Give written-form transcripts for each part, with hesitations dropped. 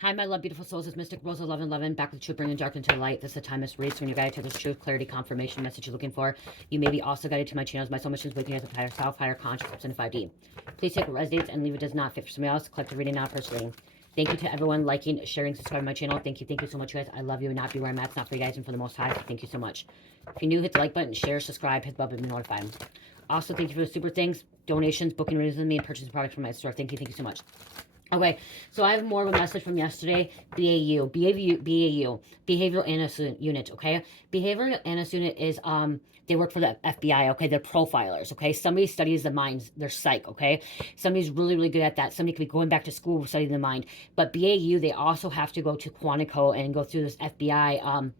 Hi, my love, beautiful souls. It's Mystic Rose 1111 back with the truth, bringing dark into the light. This is a timeless read. So when you're guided to this truth, clarity, confirmation message you're looking for, you may be also guided to my channels. My soul mission is waking up to higher self, higher consciousness, in 5D. Please take what resonates and leave it does not fit for somebody else. Collect the reading now personally. Thank you to everyone liking, sharing, subscribing to my channel. Thank you so much, guys. I love you and not be where I'm at. It's not for you guys and for the most high. So thank you so much. If you're new, hit the like button, share, subscribe, hit the bell button, be notified. Also, thank you for the super things, donations, booking readings with me, and purchasing products from my store. Thank you so much. Okay, so I have more of a message from yesterday. B.A.U. B.A.U. Behavioral Analyst Unit, okay? Behavioral Analyst Unit is, they work for the FBI, okay? They're profilers, okay? Somebody studies the minds, they're psych, okay? Somebody's really good at that. Somebody could be going back to school studying the mind. But B.A.U., they also have to go to Quantico and go through this FBI,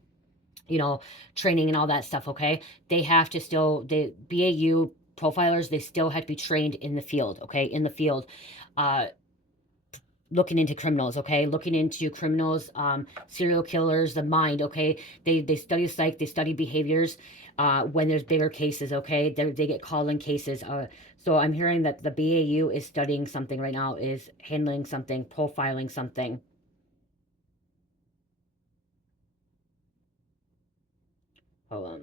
training and all that stuff, okay? They have to still, the B.A.U. profilers, they still have to be trained in the field, okay? In the field. Looking into criminals, okay? Looking into criminals, serial killers, the mind, okay? They study psych, they study behaviors when there's bigger cases, okay? They get called in cases. So I'm hearing that the B.A.U. is studying something right now, is handling something, profiling something. Hold on.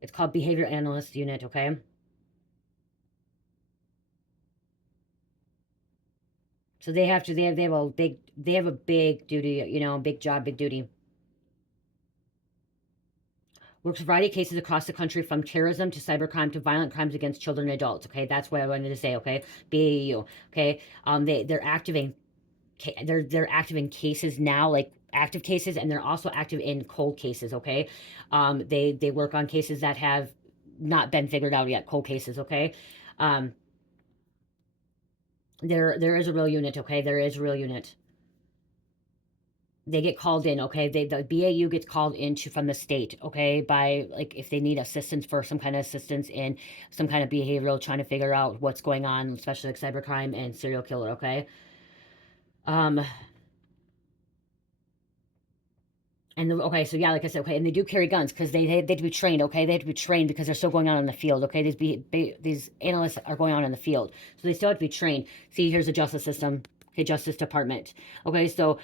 It's called Behavior Analyst Unit, okay? So they have a big duty, big job, big duty. Works a variety of cases across the country from terrorism to cybercrime to violent crimes against children and adults. Okay, that's what I wanted to say. Okay, B.A.U. Okay, they're active in they're active in cases now, like active cases, and they're also active in cold cases. Okay, they work on cases that have not been figured out yet, cold cases. Okay, um, there is a real unit. Okay, there is a real unit. They get called in, okay? The BAU gets called into from the state, okay? By like if they need assistance for some kind of assistance in some kind of behavioral, trying to figure out what's going on, especially like cybercrime and serial killer, okay? Um, okay, so yeah, like I said, okay, and they do carry guns because they have to be trained, okay? They have to be trained because they're still going on in the field, okay? These analysts are going on in the field, so they still have to be trained. See, here's the justice system, okay, Justice Department, okay? So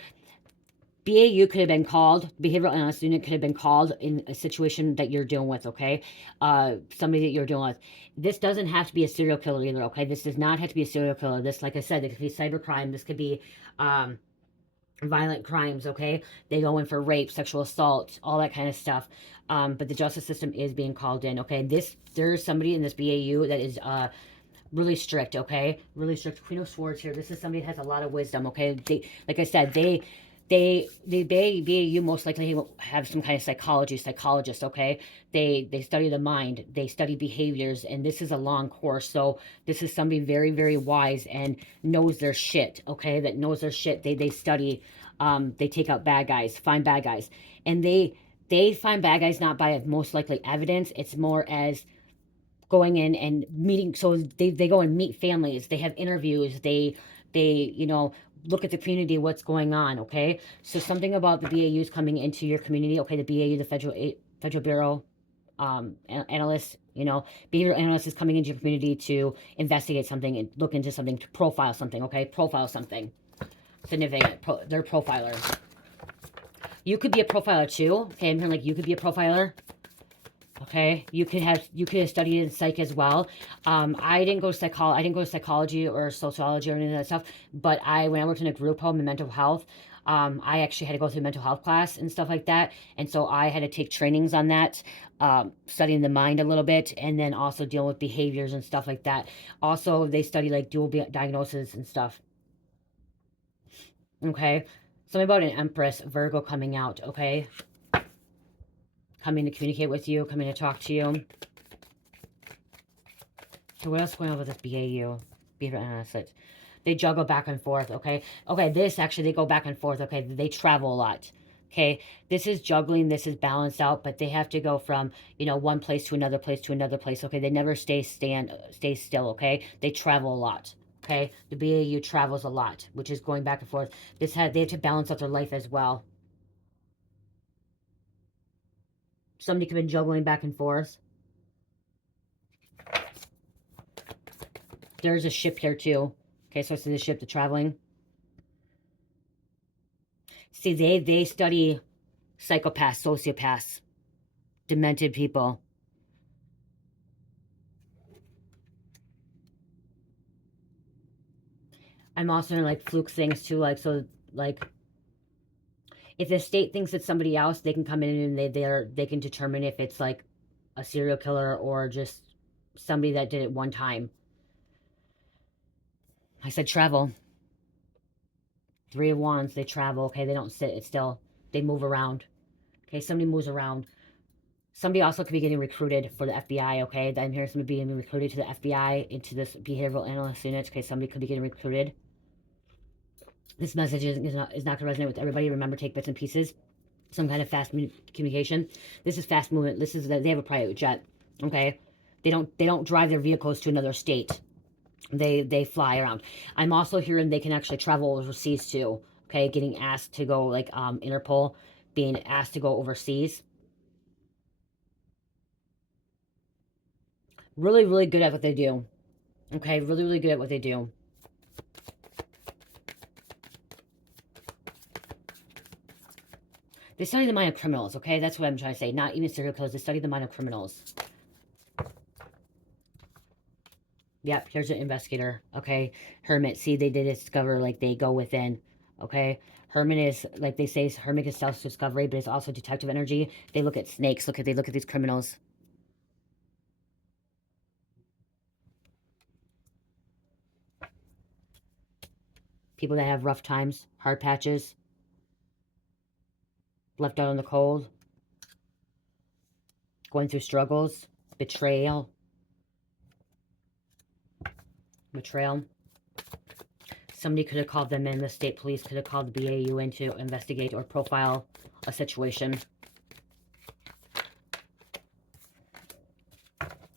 BAU could have been called, behavioral analyst unit could have been called in a situation that you're dealing with, okay? Somebody that you're dealing with. This doesn't have to be a serial killer either, okay? This does not have to be a serial killer. This, like I said, it could be cybercrime. This could be violent crimes, okay? They go in for rape, sexual assault, all that kind of stuff. But the justice system is being called in, okay? There's somebody in this BAU that is really strict, okay? Really strict. Queen of Swords here. This is somebody that has a lot of wisdom, okay? Like I said, you most likely have some kind of psychologist, okay? They study the mind, they study behaviors, and this is a long course. So this is somebody very wise and knows their shit, okay? That knows their shit. They study, they take out bad guys, find bad guys, and they find bad guys not by most likely evidence. It's more as going in and meeting. So they go and meet families, they have interviews, they look at the community, what's going on, okay? So something about the BAUs coming into your community, okay? The BAU, the federal bureau analyst, behavioral analyst is coming into your community to investigate something and look into something, to profile something, okay? Profile something significant. They're profilers. You could be a profiler too, okay? I'm hearing like you could be a profiler. Okay, you could have studied in psych as well. I didn't go to psychology or sociology or any of that stuff. But when I worked in a group home in mental health, I actually had to go through mental health class and stuff like that. And so I had to take trainings on that, studying the mind a little bit, and then also dealing with behaviors and stuff like that. Also, they study like dual diagnosis and stuff. Okay, something about an Empress Virgo coming out. Okay, coming to communicate with you, coming to talk to you. So what else is going on with this B.A.U.? Beaver analyst. They juggle back and forth, okay? Okay, this actually, they go back and forth, okay? They travel a lot, okay? This is juggling, this is balanced out, but they have to go from, one place to another place to another place, okay? They never stay still, okay? They travel a lot, okay? The B.A.U. travels a lot, which is going back and forth. They have to balance out their life as well. Somebody could have been juggling back and forth. There's a ship here too. Okay, so I see the ship, the traveling. See, they study psychopaths, sociopaths, demented people. I'm also in like fluke things too, like so like if the state thinks it's somebody else, they can come in and they can determine if it's like a serial killer or just somebody that did it one time. I said travel. Three of Wands, they travel. Okay, they don't sit. It's still they move around. Okay, somebody moves around. Somebody also could be getting recruited for the FBI. Okay, I'm hearing somebody being recruited to the FBI into this behavioral analyst unit. Okay, somebody could be getting recruited. This message is not going to resonate with everybody. Remember, take bits and pieces. Some kind of fast communication. This is fast movement. This is they have a private jet. Okay, they don't drive their vehicles to another state. They fly around. I'm also hearing they can actually travel overseas too. Okay, getting asked to go like Interpol, being asked to go overseas. Really, really good at what they do. Okay, really, really good at what they do. They study the mind of criminals, okay? That's what I'm trying to say. Not even serial killers. They study the mind of criminals. Yep, here's an investigator, okay? Hermit. See, they did discover, like, they go within, okay? Hermit is, like they say, Hermit is self-discovery, but it's also detective energy. They look at snakes. They look at these criminals. People that have rough times, hard patches, left out in the cold, going through struggles, betrayal. Somebody could have called them in. The state police could have called the B.A.U in to investigate or profile a situation.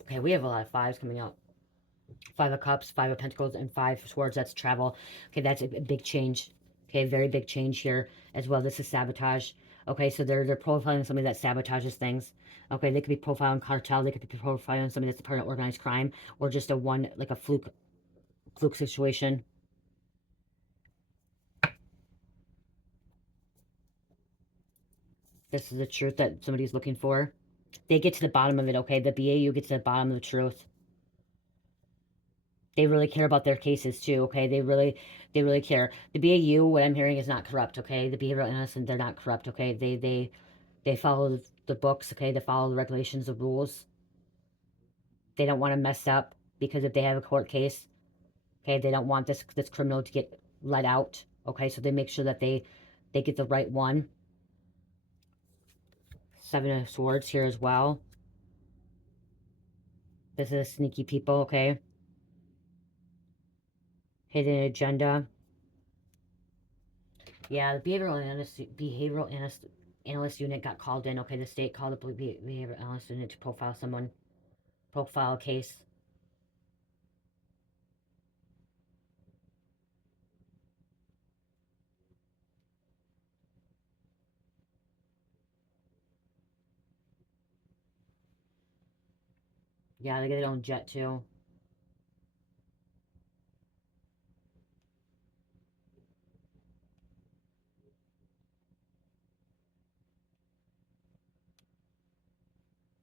Okay, we have a lot of fives coming out. Five of Cups, Five of Pentacles, and Five of Swords. That's travel. Okay, that's a big change. Okay, very big change here as well. This is sabotage. Okay, so they're profiling somebody that sabotages things. Okay, they could be profiling cartel. They could be profiling somebody that's a part of organized crime, or just a one like a fluke situation. This is the truth that somebody's looking for. They get to the bottom of it. Okay, the B.A.U gets to the bottom of the truth. They really care about their cases too. Okay, they really care. The B.A.U, what I'm hearing, is not corrupt. Okay, the behavioral analysts, they're not corrupt. Okay, they follow the books. Okay, they follow the regulations, the rules. They don't want to mess up because if they have a court case, okay, they don't want this criminal to get let out. Okay, so they make sure that they get the right one. Seven of Swords here as well. This is sneaky people. Okay, hidden agenda. Yeah, the behavioral analyst unit got called in. Okay, the state called the behavioral analyst unit to profile someone, profile a case. Yeah, they get their own jet too.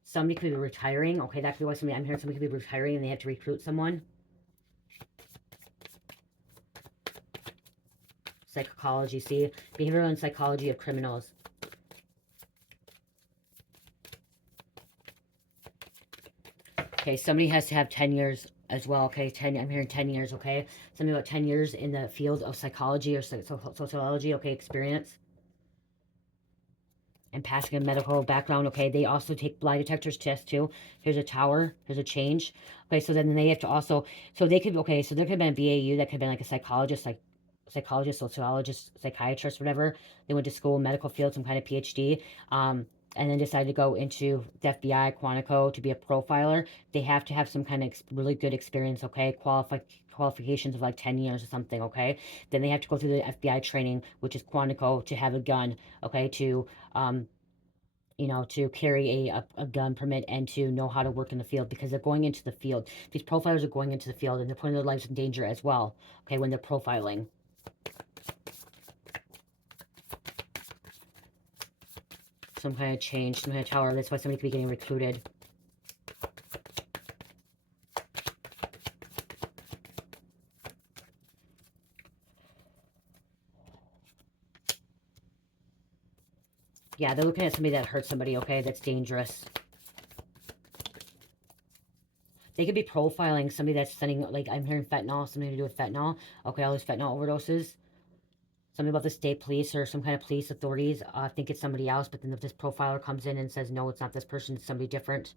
Somebody could be retiring. Okay, that could be why somebody. I'm hearing somebody could be retiring and they have to recruit someone. Psychology. See, behavioral and psychology of criminals. Okay, somebody has to have 10 years as well. Okay, 10. I'm hearing 10 years. Okay, somebody about 10 years in the field of psychology or sociology. Okay, experience. And passing a medical background. Okay, they also take lie detectors test too. Here's a tower. Here's a change. Okay, so then they have to also. So they could. Okay, so there could have been a B.A.U. That could have been like a psychologist, sociologist, psychiatrist, whatever. They went to school, medical field, some kind of PhD. And then decided to go into the FBI, Quantico, to be a profiler. They have to have some kind of really good experience. Okay, qualifications of like 10 years or something. Okay, then they have to go through the FBI training, which is Quantico, to have a gun. Okay, to you know, to carry a gun permit and to know how to work in the field, because they're going into the field. These profilers are going into the field and they're putting their lives in danger as well, okay, when they're profiling. Some kind of change, some kind of tower. That's why somebody could be getting recruited. Yeah, they're looking at somebody that hurt somebody, okay, that's dangerous. They could be profiling somebody that's sending, like, I'm hearing fentanyl, something to do with fentanyl. Okay, all these fentanyl overdoses. Something about the state police or some kind of police authorities. I think it's somebody else, but then if this profiler comes in and says, no, it's not this person, it's somebody different.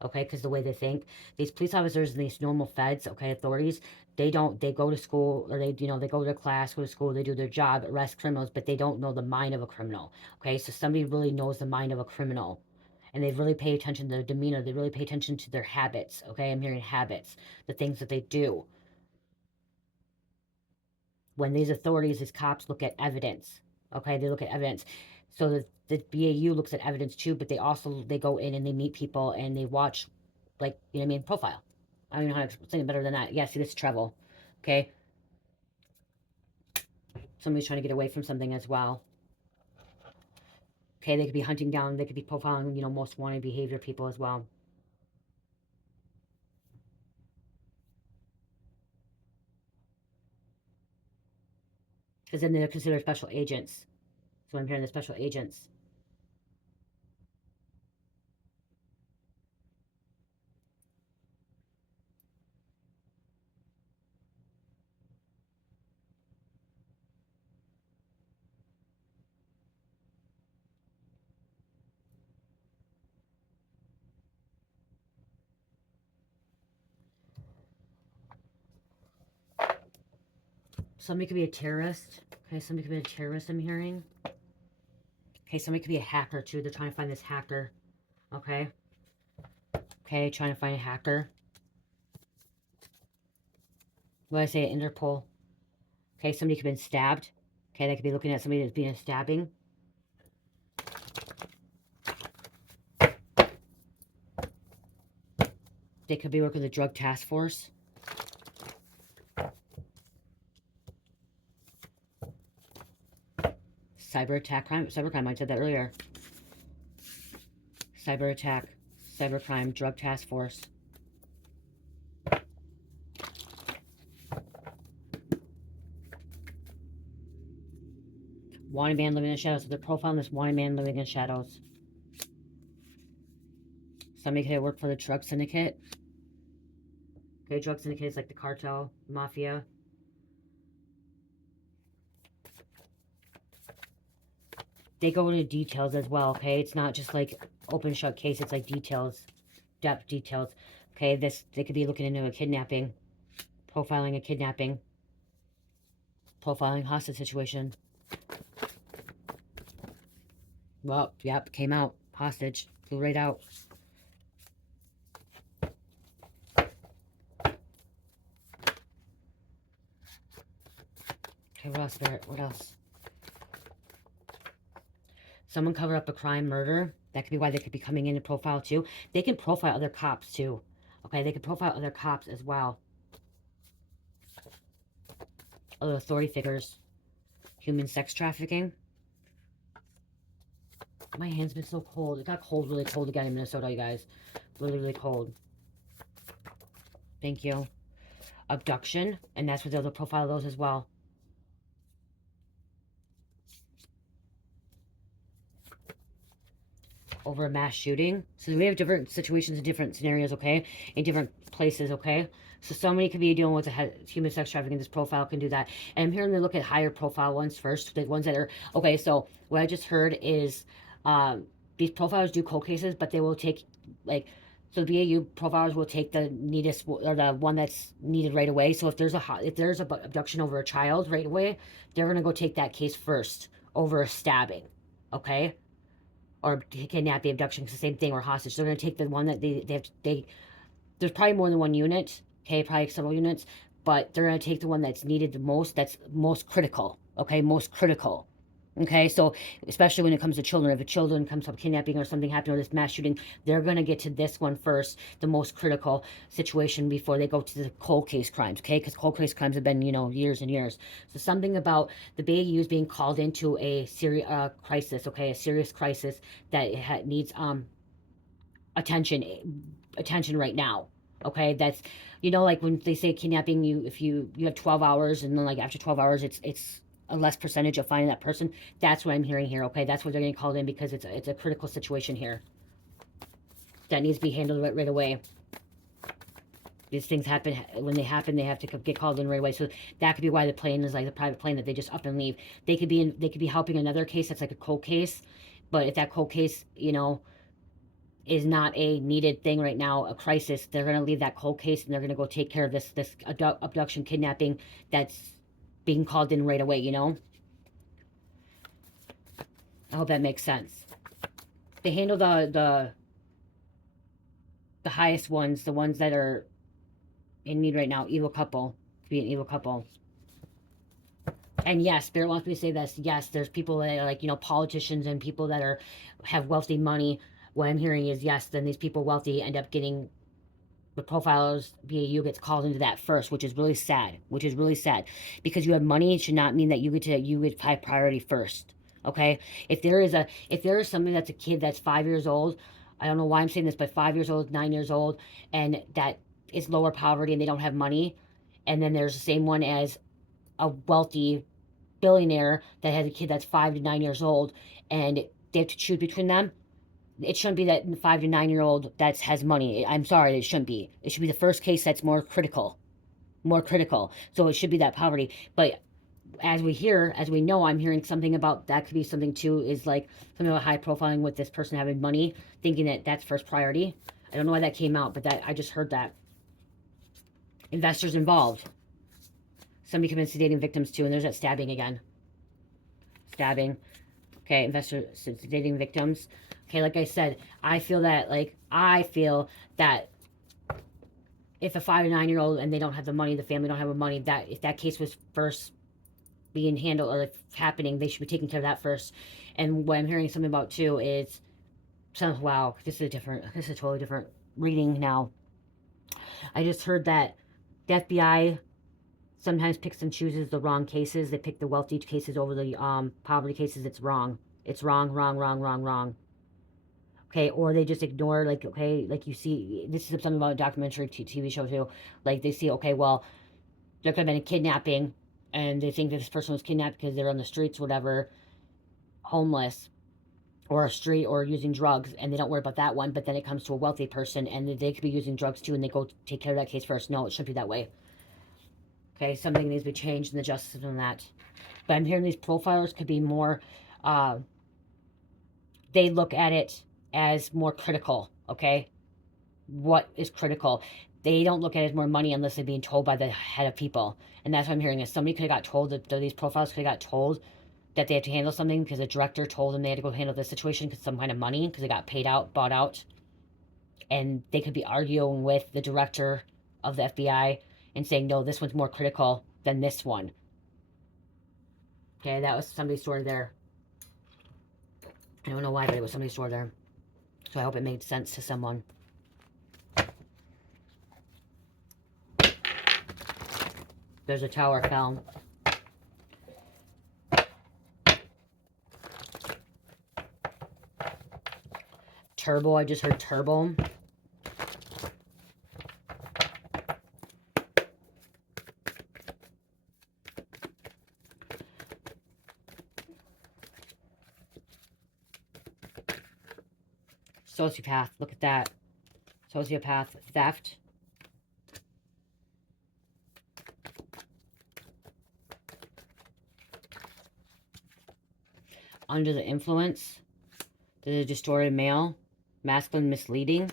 Okay, because the way they think. These police officers and these normal feds, okay, authorities, they go to school, or they, you know, they go to class, go to school, they do their job, arrest criminals, but they don't know the mind of a criminal. Okay, so somebody really knows the mind of a criminal. And they really pay attention to their demeanor. They really pay attention to their habits. Okay, I'm hearing habits, the things that they do. When these authorities, these cops look at evidence. Okay, they look at evidence. So the B.A.U looks at evidence too, but they go in and they meet people and they watch, like, you know what I mean, profile. I don't know how to explain it better than that. Yeah, see this travel. Okay, somebody's trying to get away from something as well. Okay, they could be hunting down, they could be profiling, you know, most wanted behavior people as well. Because then they're considered special agents. So I'm hearing the special agents. Somebody could be a terrorist. Okay, somebody could be a terrorist, I'm hearing. Okay, somebody could be a hacker too. They're trying to find this hacker. Okay. Okay, trying to find a hacker. What did I say? Interpol. Okay, somebody could have been stabbed. Okay, they could be looking at somebody that's being a stabbing. They could be working the drug task force. Cyber attack crime. Cyber crime, I said that earlier. Cyber attack. Cyber crime. Drug task force. Wanted man living in the shadows. So they're profiling this wanted man living in the shadows. Somebody could have worked for the drug syndicate. Okay, drug syndicate is like the cartel, mafia. They go into details as well, okay? It's not just like open shut case, it's like details, depth details. Okay, they could be looking into a kidnapping, profiling a kidnapping, profiling hostage situation. Well, yep, came out. Hostage. Flew right out. Okay, what else, Spirit? What else? Someone covered up a crime, murder. That could be why they could be coming in and profile too. They can profile other cops too. Okay, they can profile other cops as well. Other authority figures. Human sex trafficking. My hand's been so cold. It got cold, really cold again in Minnesota, you guys. Really, really cold. Thank you. Abduction. And that's what they'll profile those as well. Over a mass shooting. So we have different situations in different scenarios, okay? In different places, okay? So somebody could be dealing with a human sex trafficking. This profile can do that. And I'm hearing they look at higher profile ones first. The ones that are... Okay, so what I just heard is these profilers do cold cases, but they will take, like... So the B.A.U profilers will take the neatest, or the one that's needed right away. So if there's a abduction over a child right away, they're going to go take that case first over a stabbing, okay? Or kidnapping, abduction, it's the same thing, or hostage. They're going to take the one that there's probably more than one unit, okay, probably several units, but they're going to take the one that's needed the most, that's most critical, okay, most critical, Okay, so especially when it comes to children, if a children comes up kidnapping or something happened or this mass shooting, they're going to get to this one first, the most critical situation before they go to the cold case crimes, okay? Because cold case crimes have been, you know, years and years. So something about the B.A.U is being called into a serious crisis, okay? A serious crisis that needs attention right now. Okay, that's, you know, like when they say kidnapping, you if you have 12 hours, and then like after 12 hours it's a less percentage of finding that person. That's what I'm hearing here. Okay, that's what they're getting called in, because it's a critical situation here that needs to be handled right away. These things happen. When they happen, they have to get called in right away. So that could be why the plane is like the private plane that they just up and leave. They could be helping another case that's like a cold case, but if that cold case, you know, is not a needed thing right now, a crisis, they're going to leave that cold case and they're going to go take care of this abduction, kidnapping that's being called in right away, you know? I hope that makes sense. They handle the highest ones, the ones that are in need right now. Evil couple. Be an evil couple. And yes, Spirit wants me to say this. Yes, there's people that are like, you know, politicians and people that have wealthy money. What I'm hearing is, yes, then these people wealthy end up getting, the profilers, B.A.U gets called into that first, which is really sad. Which is really sad, because you have money, it should not mean that you get high priority first. Okay, if there is somebody that's a kid that's 5 years old, I don't know why I'm saying this, but 5 years old, 9 years old, and that is lower poverty and they don't have money, and then there's the same one as a wealthy billionaire that has a kid that's 5 to 9 years old, and they have to choose between them. It shouldn't be that 5 to 9 year old that has money. I'm sorry, it shouldn't be. It should be the first case that's more critical. More critical. So it should be that poverty. But as we know, I'm hearing something about that could be something too, is like something about high profiling with this person having money, thinking that that's first priority. I don't know why that came out, but that I just heard that. Investors involved. Somebody could have been sedating victims too, and there's that stabbing again. Stabbing. Okay, investors sedating victims. Okay, like I said, I feel that if a 5 to 9 year old and they don't have the money, the family don't have the money, that if that case was first being handled or happening, they should be taking care of that first. And what I'm hearing something about too is wow, this is a totally different reading now. I just heard that the FBI sometimes picks and chooses the wrong cases. They pick the wealthy cases over the poverty cases. It's wrong. It's wrong, wrong, wrong, wrong, wrong. Okay, or they just ignore, like, okay, like you see, this is something about a documentary TV show too. Like they see, okay, well, there could have been a kidnapping, and they think that this person was kidnapped because they're on the streets, whatever, homeless, or a street, or using drugs, and they don't worry about that one. But then it comes to a wealthy person, and they could be using drugs too, and they go take care of that case first. No, it shouldn't be that way. Okay, something needs to be changed in the justice system on that. But I'm hearing these profilers could be more, they look at it as more critical, okay? What is critical? They don't look at it as more money unless they're being told by the head of people. And that's what I'm hearing, is somebody could have got told, that these profiles could have got told that they had to handle something because the director told them they had to go handle this situation because some kind of money, because they got paid out, bought out. And they could be arguing with the director of the FBI and saying, no, this one's more critical than this one. Okay, that was somebody's story there. I don't know why, but it was somebody's story there. So I hope it made sense to someone. There's a tower fell. Turbo, I just heard turbo. Sociopath, look at that. Sociopath, theft. Under the influence. There's a distorted male. Masculine, misleading.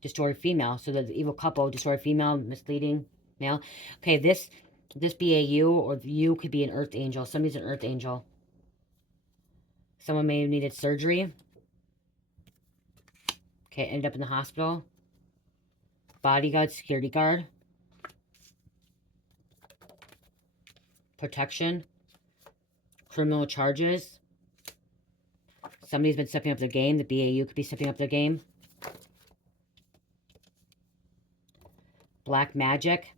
Distorted female. So the evil couple, distorted female, misleading male. Okay, this B.A.U or you could be an earth angel. Somebody's an earth angel. Someone may have needed surgery. Okay, ended up in the hospital. Bodyguard, security guard. protection, criminal charges. Somebody's been stepping up their game. The B.A.U could be stepping up their game. Black magic.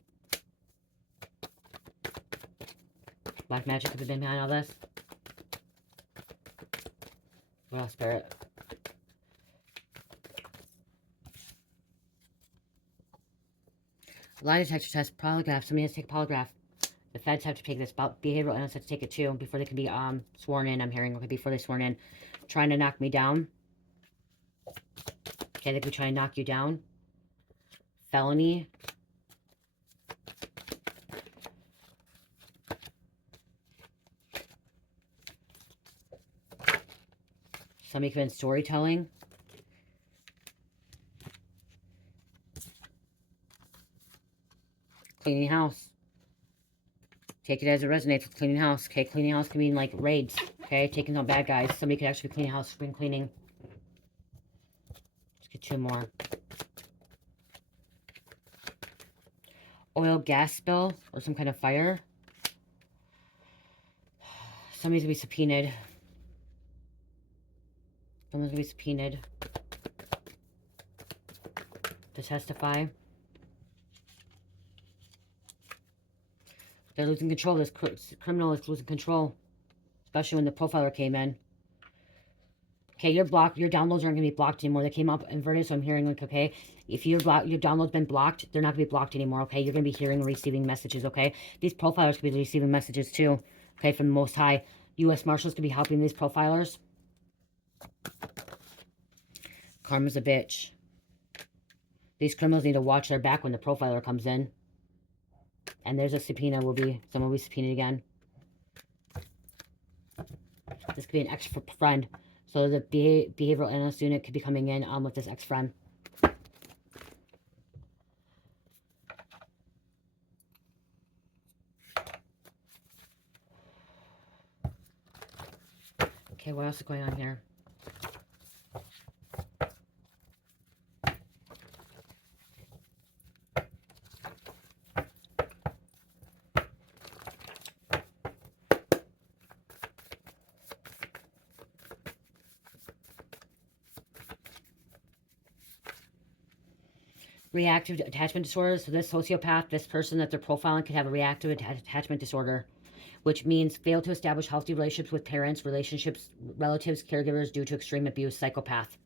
Black magic could have been behind all this. What else, Spirit? Lie detector test, polygraph. Somebody has to take a polygraph. The feds have to take this. Behavioral analysts have to take it too before they can be sworn in. I'm hearing, okay, before they're sworn in. Trying to knock me down. Okay, they could try and knock you down. Felony. Somebody could have been storytelling. Cleaning house. Take it as it resonates with cleaning house. Okay, cleaning house can mean like raids. Okay, taking out bad guys. Somebody could actually be cleaning house, spring cleaning. Let's get two more. Oil, gas spill, or some kind of fire. Somebody's gonna be subpoenaed. Someone's gonna be subpoenaed to testify. They're losing control. This criminal is losing control. Especially when the profiler came in. Okay, you're blocked. Your downloads aren't going to be blocked anymore. They came up inverted, so I'm hearing like, okay, if your download's been blocked, they're not going to be blocked anymore, okay? You're going to be hearing and receiving messages, okay? These profilers could be receiving messages too, okay, from the Most High. U.S. Marshals could be helping these profilers. Karma's a bitch. These criminals need to watch their back when the profiler comes in. And there's a subpoena. Someone will be subpoenaed again. This could be an ex-friend. So the behavioral analyst unit could be coming in with this ex-friend. Okay, what else is going on here? Reactive attachment disorder. So this sociopath, this person that they're profiling could have a reactive attachment disorder, which means fail to establish healthy relationships with parents, relatives, caregivers due to extreme abuse, psychopath.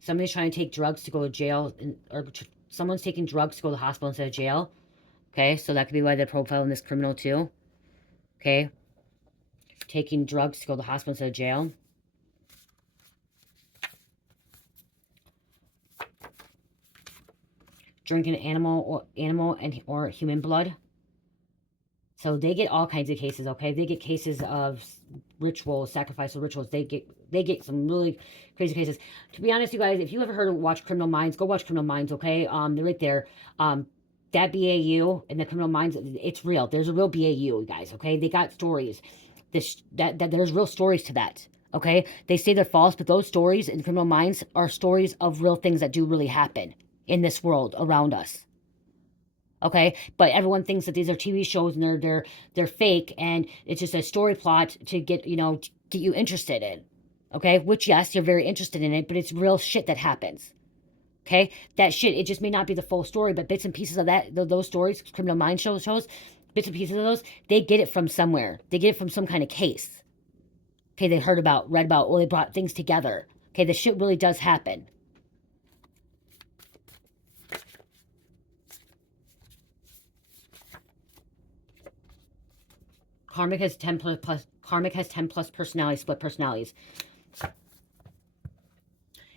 Somebody's trying to take drugs to go to jail, or someone's taking drugs to go to the hospital instead of jail. Okay, so that could be why they're profiling this criminal too. Okay, taking drugs to go to the hospital instead of jail. Drinking animal or human blood. So they get all kinds of cases, okay? They get cases of rituals, sacrificial rituals. They get some really crazy cases. To be honest, you guys, if you ever watch Criminal Minds, go watch Criminal Minds, okay? They're right there. That B.A.U. and the Criminal Minds, it's real. There's a real B.A.U., guys, okay? They got stories. There's real stories to that, okay? They say they're false, but those stories in Criminal Minds are stories of real things that do really happen in this world around us. Okay, but everyone thinks that these are TV shows and they're fake, and it's just a story plot to get you interested in. Okay, which yes, you're very interested in it, but it's real shit that happens. Okay, that shit, it just may not be the full story, but bits and pieces of those stories, Criminal Minds shows, bits and pieces of those, they get it from somewhere. They get it from some kind of case. Okay, they read about, or they brought things together. Okay, the shit really does happen. Karmic has 10 plus personalities, split personalities.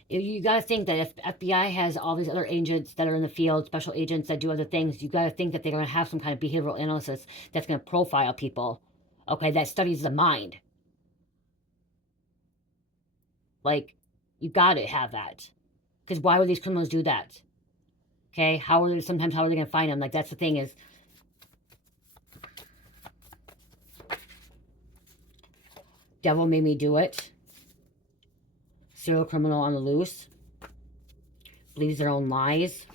You got to think that if FBI has all these other agents that are in the field, special agents that do other things, you got to think that they're going to have some kind of behavioral analysis that's going to profile people, okay, that studies the mind. Like, you got to have that. Because why would these criminals do that? Okay, sometimes how are they going to find them? Like, that's the thing is, devil made me do it. Serial criminal on the loose. Believes their own lies.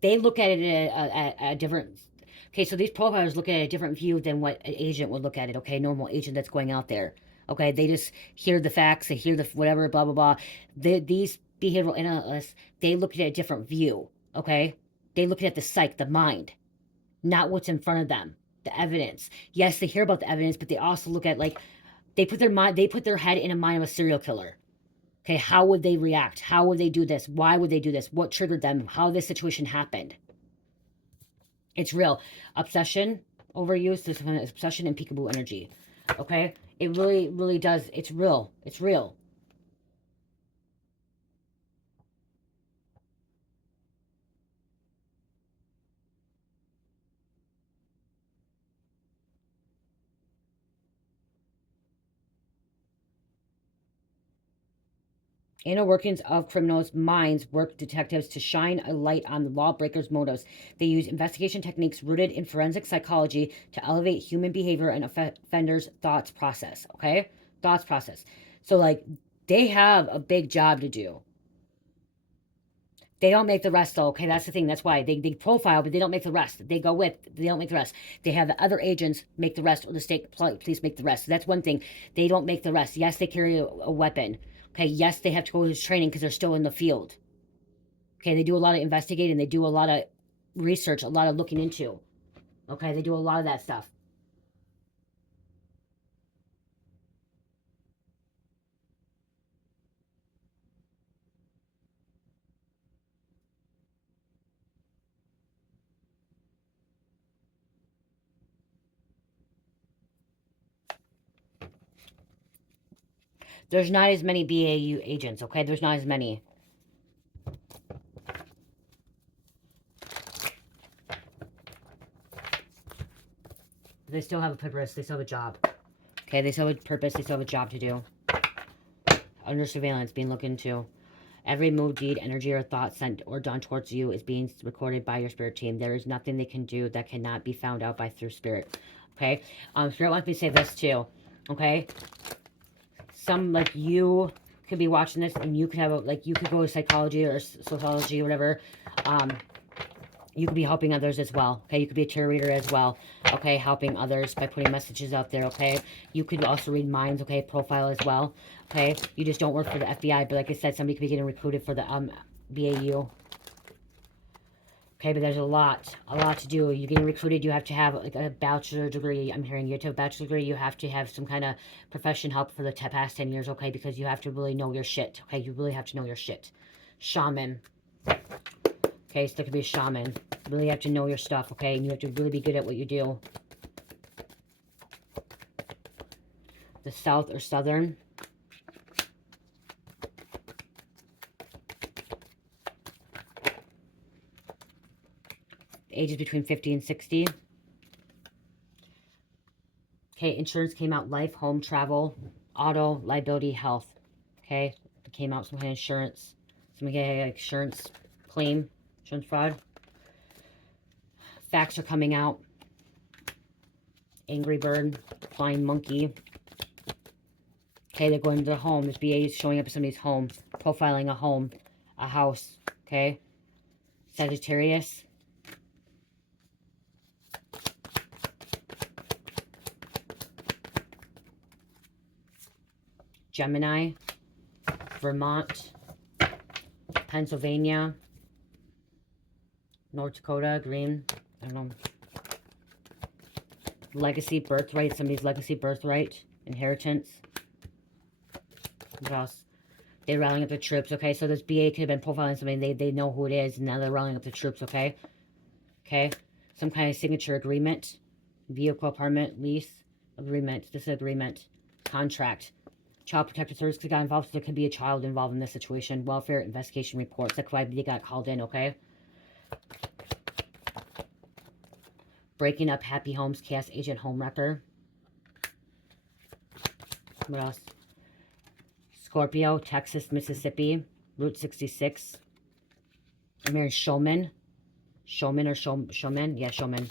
They look at it at a different... Okay, so these profilers look at a different view than what an agent would look at it, okay? Normal agent that's going out there. Okay, they just hear the facts, they hear the whatever, blah, blah, blah. These behavioral analysts, they look at a different view, okay? They look at the psyche, the mind, not what's in front of them, the evidence. Yes, they hear about the evidence, but they also look at, like, they put their head in a mind of a serial killer. Okay, how would they react? How would they do this? Why would they do this? What triggered them? How this situation happened? It's real. Obsession, overuse, this kind of obsession and peekaboo energy. Okay? It really, really does. It's real. It's real. Inner workings of criminals' minds work detectives to shine a light on the lawbreakers' motives. They use investigation techniques rooted in forensic psychology to elevate human behavior and offenders' thoughts process. Okay? Thoughts process. So, like, they have a big job to do. They don't make the rest, though. Okay, that's the thing. That's why they profile, but they don't make the rest. They go with, they don't make the rest. They have the other agents make the rest, or the state police make the rest. So that's one thing. They don't make the rest. Yes, they carry a weapon. Okay, yes, they have to go to training because they're still in the field. Okay, they do a lot of investigating. They do a lot of research, a lot of looking into. Okay, they do a lot of that stuff. There's not as many B.A.U agents, okay? There's not as many. They still have a purpose. They still have a job. Okay, they still have a purpose. They still have a job to do. Under surveillance, being looked into. Every move, deed, energy, or thought sent or done towards you is being recorded by your spirit team. There is nothing they can do that cannot be found out by through spirit. Okay? Spirit wants me to say this too. Okay? Some, like, you could be watching this and you could have, you could go to psychology or sociology or whatever. You could be helping others as well. Okay? You could be a tarot reader as well. Okay? Helping others by putting messages out there. Okay? You could also read minds. Okay? Profile as well. Okay? You just don't work for the FBI. But like I said, somebody could be getting recruited for the B.A.U. Okay, but there's a lot to do. You're getting recruited, you have to have like a bachelor degree. I'm hearing you have to have a bachelor degree. You have to have some kind of profession help for the past 10 years, okay? Because you have to really know your shit, okay? You really have to know your shit. Shaman. Okay, so there could be a shaman. You really have to know your stuff, okay? And you have to really be good at what you do. The South or Southern. Ages between 50 and 60. Okay, insurance came out. Life, home, travel, auto, liability, health. Okay, it came out some kind of insurance. Somebody had insurance claim, insurance fraud. Facts are coming out. Angry bird, flying monkey. Okay, they're going to their home. This B.A. is showing up at somebody's home, profiling a home, a house. Okay, Sagittarius. Gemini, Vermont, Pennsylvania, North Dakota, green, I don't know. Legacy, birthright, somebody's legacy, birthright, inheritance. What else? They're rallying up the troops, okay? So this BA could have been profiling somebody, they know who it is, and now they're rallying up the troops, okay? Okay? Some kind of signature agreement, vehicle, apartment, lease, agreement, disagreement, contract. Child Protective Services got involved, so there could be a child involved in this situation. Welfare investigation reports. That's why they got called in, okay? Breaking up happy homes, chaos agent, home wrecker. What else? Scorpio, Texas, Mississippi, Route 66. I'm hearing showman. Showman or showman? Yeah, showman.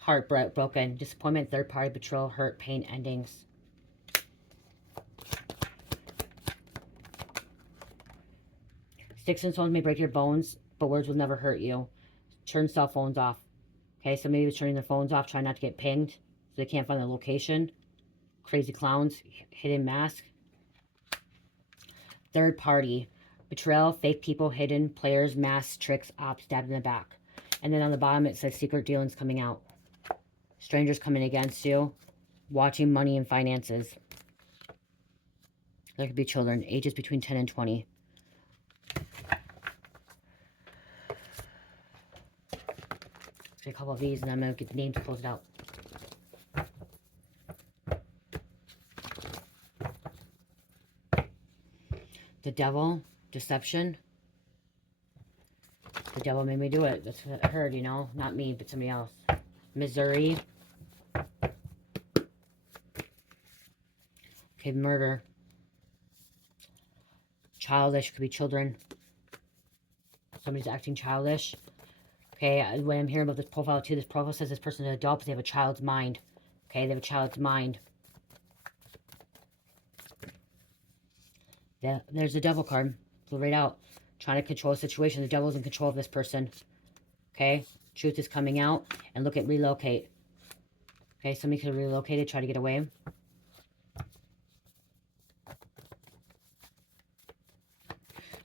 Heartbroken, disappointment, third-party betrayal, hurt, pain, endings. Sticks and stones may break your bones, but words will never hurt you. Turn cell phones off. Okay, somebody was turning their phones off, trying not to get pinged, so they can't find their location. Crazy clowns, hidden mask. Third party, betrayal, fake people, hidden players, mass tricks, ops, stabbed in the back. And then on the bottom it says secret dealings coming out. Strangers coming against you. Watching money and finances. There could be children, ages between 10 and 20. A couple of these and I'm going to get the names to close it out. The devil, deception. The devil made me do it. That's what I heard, you know. Not me, but somebody else. Missouri. Okay, murder. Childish, could be children. Somebody's acting childish. Okay, when I'm hearing about this profile too, this profile says this person is an adult, but they have a child's mind. Okay, they have a child's mind. There's a devil card. Pull right out. Trying to control the situation. The devil's in control of this person. Okay, truth is coming out. And look at relocate. Okay, somebody could have relocated, try to get away.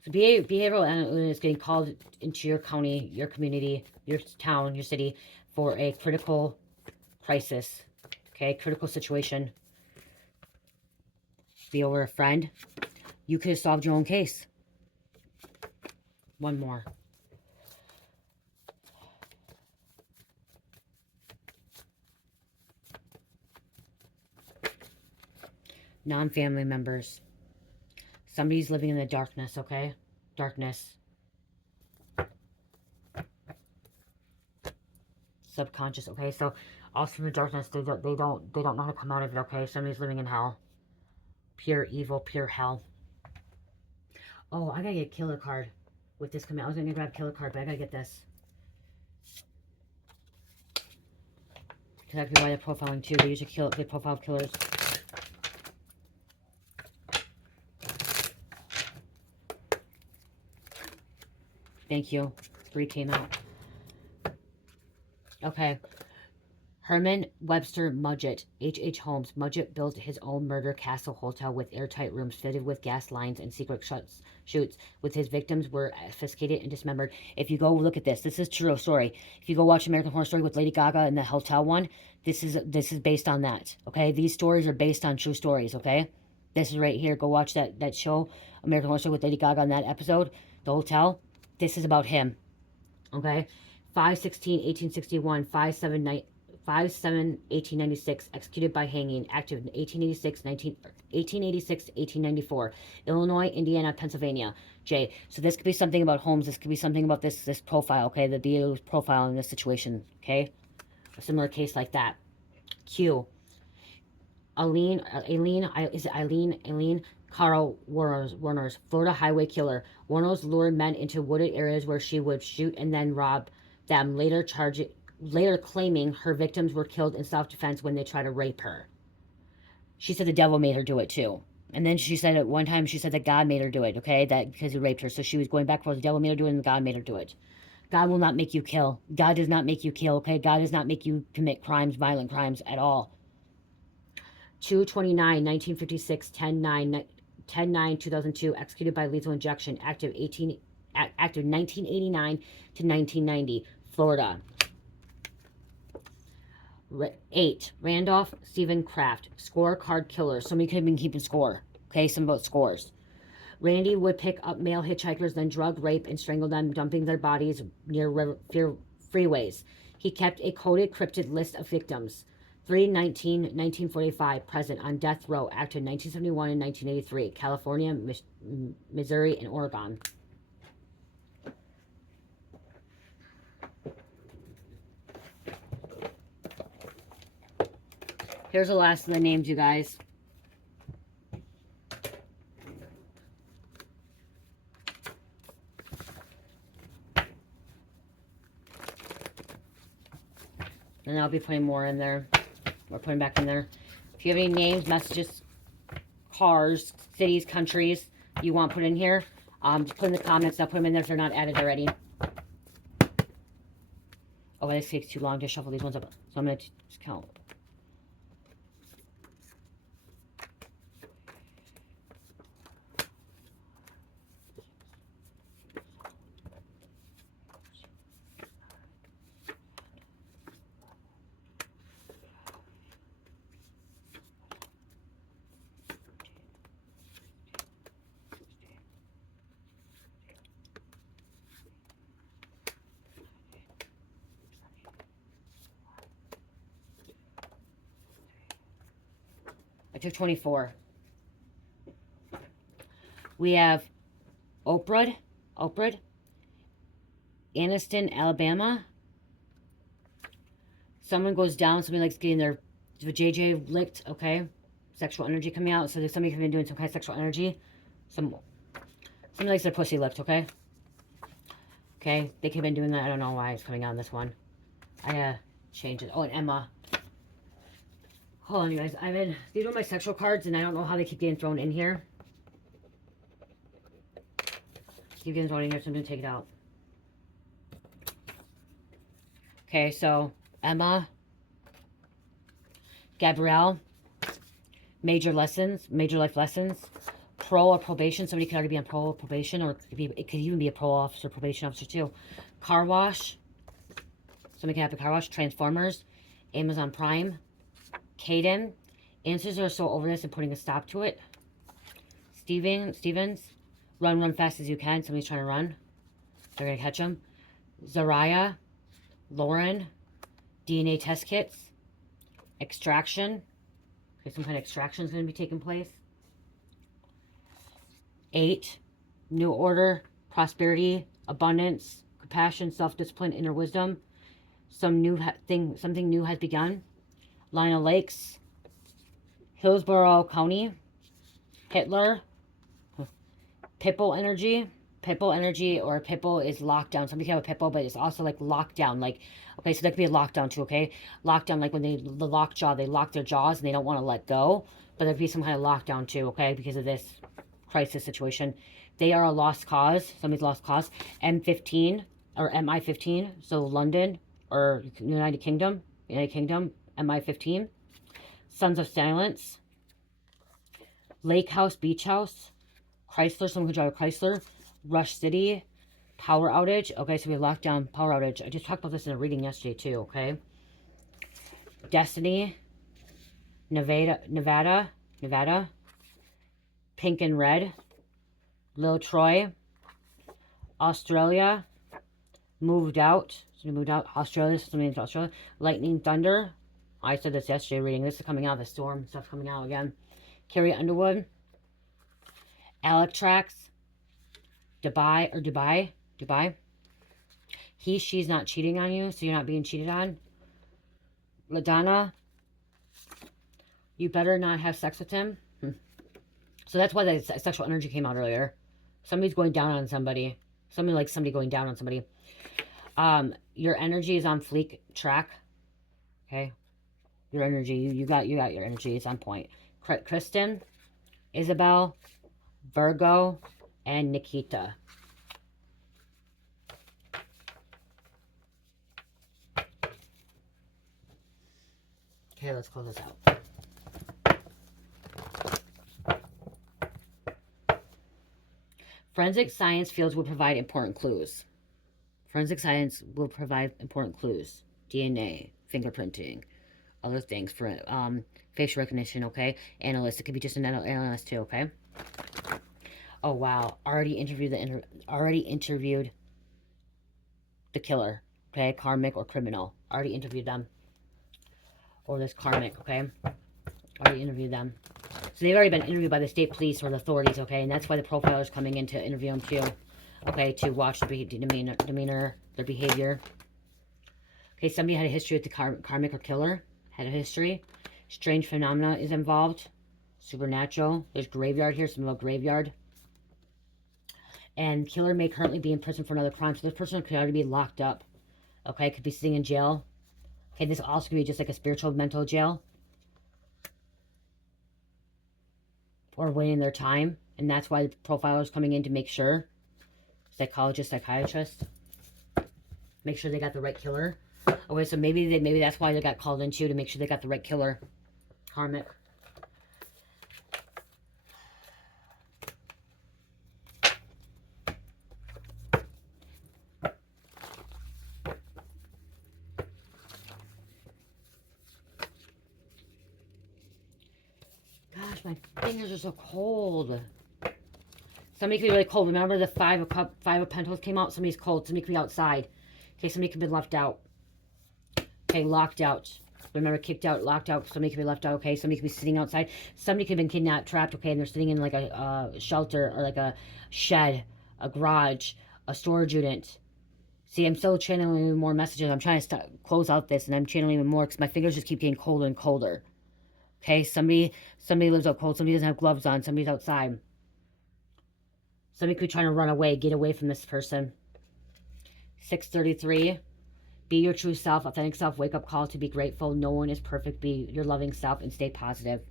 So behavioral analyst is getting called into your county, your community, your town, your city for a critical crisis. Okay, critical situation. Be over a friend. You could have solved your own case. One more. Non-family members. Somebody's living in the darkness, okay? Darkness. Subconscious, okay? So also from the darkness, they don't know how to come out of it, okay? Somebody's living in hell. Pure evil, pure hell. Oh, I gotta get a killer card with this coming out. I was gonna grab a killer card, but I gotta get this. Because that could be why they're profiling too. They usually they profile killers. Thank you. 3 came out. Okay. Herman Webster Mudgett, H.H. Holmes. Mudgett built his own murder castle hotel with airtight rooms fitted with gas lines and secret chutes. With his victims were obfuscated and dismembered. If you go look at this, this is a true story. If you go watch American Horror Story with Lady Gaga and the hotel one, this is based on that. Okay, these stories are based on true stories. Okay, this is right here. Go watch that show, American Horror Story with Lady Gaga, on that episode, the hotel. This is about him. Okay, 5/16/1861, 5/7/1896, executed by hanging, active in 1886 to 1894, Illinois, Indiana, Pennsylvania. J. So this could be something about Holmes. This could be something about this profile, okay? The B.A.U profile in this situation, okay? A similar case like that. Q. Eileen, Carl Warner's Florida highway killer. Warner's lured men into wooded areas where she would shoot and then rob them, later claiming her victims were killed in self-defense when they tried to rape her. She said the devil made her do it too. And then she said at one time, she said that God made her do it, okay? That because he raped her. So she was going back for the devil made her do it and God made her do it. God will not make you kill. God does not make you kill, okay? God does not make you commit crimes, violent crimes at all. 2/29/1956, 10/9/2002, executed by lethal injection, active 1989 to 1990, Florida. 8. Randolph Stephen Kraft, scorecard killer. Somebody could have been keeping score. Okay, some about scores. Randy would pick up male hitchhikers, then drug, rape, and strangle them, dumping their bodies near freeways. He kept a coded, cryptid list of victims. 3/19/1945, present on death row, active 1971 and 1983, California, Missouri, and Oregon. Here's the last of the names, you guys. And I'll be putting more in there. We're putting back in there. If you have any names, messages, cars, cities, countries you want put in here, Just put in the comments. I'll put them in there if they're not added already. Oh, this takes too long to shuffle these ones up. So I'm going to just count. I took 24. We have Oprah, Anniston, Alabama. Someone goes down. Somebody likes getting their JJ licked. Okay, sexual energy coming out. So there's somebody could be doing some kind of sexual energy. Somebody likes their pussy licked. Okay. Okay, they could have been doing that. I don't know why it's coming out on this one. I changed it. Oh, and Emma. Hold on, you guys. These are my sexual cards, and I don't know how they keep getting thrown in here. Keep getting thrown in here, so I'm going to take it out. Okay, so Emma, Gabrielle, major life lessons, parole or probation. Somebody could already be on parole or probation, or it could even be a parole officer, probation officer too. Car wash. Somebody can have a car wash. Transformers, Amazon Prime. Caden, answers are so over this and putting a stop to it. Stevens, run fast as you can. Somebody's trying to run. They're going to catch them. Zariah, Lauren, DNA test kits. Extraction. Okay, some kind of extraction is going to be taking place. 8, new order, prosperity, abundance, compassion, self-discipline, inner wisdom. Something new has begun. Lina Lakes, Hillsborough County, Hitler, Pipple energy, or Pipple is lockdown. Somebody can have a Pipple, but it's also like lockdown. Like, okay, so that could be a lockdown too, okay? Lockdown, like when the lockjaw, they lock their jaws and they don't want to let go. But there could be some kind of lockdown too, okay? Because of this crisis situation. They are a lost cause. Somebody's lost cause. M15 or MI15, so London or United Kingdom, MI15, Sons of Silence, Lake House, Beach House, Chrysler, someone could drive a Chrysler, Rush City, power outage. Okay, so we locked down power outage. I just talked about this in a reading yesterday too, okay? Destiny, Nevada, Pink and Red, Lil Troy, Australia, moved out. Somebody moved out. Australia, somebody in Australia. Lightning, Thunder. I said this yesterday reading. This is coming out. The storm stuff coming out again. Carrie Underwood. Alectrax. Dubai. She's not cheating on you, so you're not being cheated on. LaDonna. You better not have sex with him. So that's why the sexual energy came out earlier. Somebody's going down on somebody. Somebody going down on somebody. Your energy is on fleek track. Okay. Your energy, you got your energy. It's on point. Kristen, Isabel, Virgo, and Nikita. Okay, let's close this out. Forensic science fields will provide important clues. Forensic science will provide important clues. DNA, fingerprinting, other things for facial recognition, okay? Analyst. It could be just an analyst too, okay? Oh, wow. Already interviewed the killer, okay? Karmic or criminal. Already interviewed them. Or this karmic, okay? Already interviewed them. So they've already been interviewed by the state police or the authorities, okay? And that's why the profiler's coming in to interview them too. Okay, to watch the demeanor, their behavior. Okay, somebody had a history with the karmic or killer. Had a history. Strange phenomena is involved. Supernatural. There's graveyard here, some little graveyard. And killer may currently be in prison for another crime. So this person could already be locked up. Okay, could be sitting in jail. Okay, this also could be just like a spiritual mental jail. Or waiting their time. And that's why the profiler is coming in to make sure. psychologist, psychiatrist. Make sure they got the right killer. Okay, so maybe that's why they got called in too, to make sure they got the right killer. Karmic. Gosh, my fingers are so cold. Somebody could be really cold. Remember the Five of Pentacles came out? Somebody's cold. Somebody could be outside. Okay, somebody could be left out. Okay, locked out. Remember, kicked out, locked out. Somebody could be left out. Okay, somebody could be sitting outside. Somebody could have been kidnapped, trapped. Okay, and they're sitting in like a shelter or like a shed, a garage, a storage unit. See, I'm still channeling even more messages. I'm trying to close out this, and I'm channeling even more because my fingers just keep getting colder and colder. Okay, somebody lives out cold. Somebody doesn't have gloves on. Somebody's outside. Somebody could be trying to run away, get away from this person. 633. Be your true self, authentic self. Wake up call to be grateful. No one is perfect. Be your loving self and stay positive.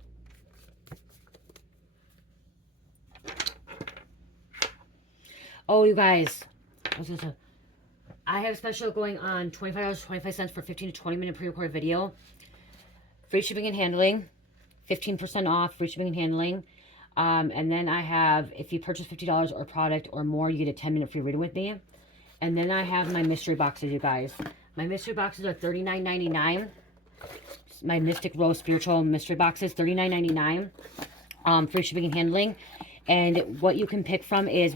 Oh, you guys. I have a special going on $25.25 for 15 to 20 minute pre-recorded video. Free shipping and handling. 15% off. Free shipping and handling. And then I have, if you purchase $50 or product or more, you get a 10-minute free reading with me. And then I have my mystery boxes, you guys. My mystery boxes are $39.99. My Mystic Rose Spiritual Mystery Boxes, $39.99. Free shipping and handling. And what you can pick from is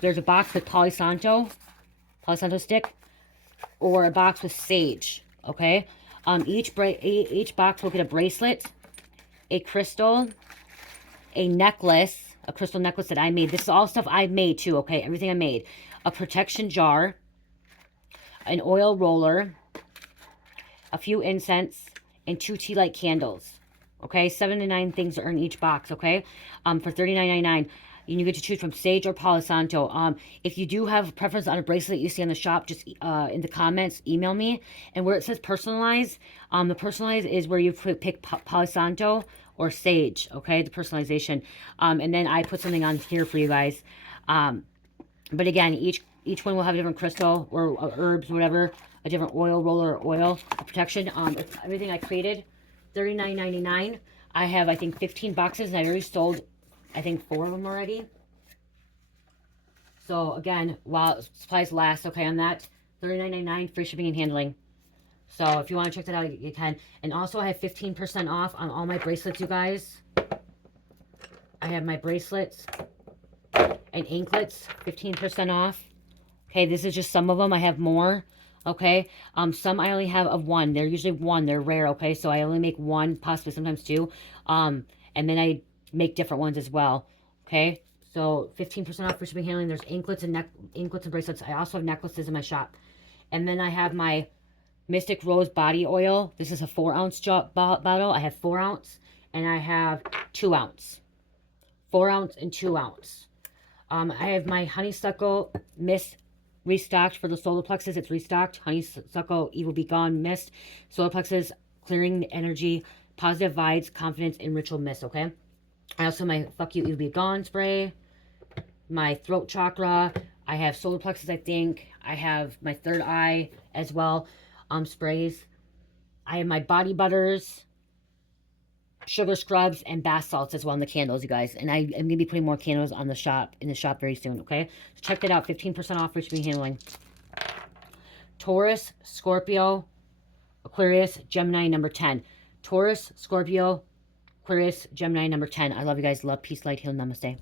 there's a box with Palo Santo stick, or a box with sage, okay? Each box will get a bracelet, a crystal, a necklace, a crystal necklace that I made. This is all stuff I made too, okay? Everything I made. A protection jar, an oil roller, a few incense, and 2 tea light candles. Okay, 7 to 9 things are in each box. Okay, for $39.99, you get to choose from sage or Palo Santo. If you do have preference on a bracelet you see on the shop, just in the comments, email me. And where it says personalize, the personalize is where you pick Palo Santo or sage. Okay, the personalization. And then I put something on here for you guys. But again, each one will have a different crystal or herbs, whatever, a different oil roller or oil protection. It's everything I created. $39.99. I have, I think, 15 boxes, and I already sold, I think, 4 of them already. So again, while supplies last, okay, on that, $39.99, free shipping and handling. So if you want to check that out, you can. And also, I have 15% off on all my bracelets, you guys. I have my bracelets and anklets, 15% off. Okay, this is just some of them. I have more. Okay, some I only have of one. They're usually one. They're rare. Okay, so I only make one, possibly sometimes two. And then I make different ones as well. Okay, so 15% off for shipping handling. There's anklets and bracelets. I also have necklaces in my shop. And then I have my Mystic Rose body oil. This is a 4-ounce bottle. I have 4 ounce and I have 2 ounce. 4 ounce and 2 ounce. I have my honeysuckle mist restocked for the solar plexus. It's restocked. Honeysuckle Evil Be Gone mist. Solar plexus, clearing energy, positive vibes, confidence, and ritual mist. Okay. I also have my Fuck You Evil Be Gone spray. My throat chakra. I have solar plexus. I think I have my third eye as well. Sprays. I have my body butters, sugar scrubs, and bath salts as well in the candles, you guys. And I'm going to be putting more candles on the shop, very soon, okay? So check that out. 15% off for shipping and handling. Taurus, Scorpio, Aquarius, Gemini, number 10. Taurus, Scorpio, Aquarius, Gemini, number 10. I love you guys. Love, peace, light, heal, namaste.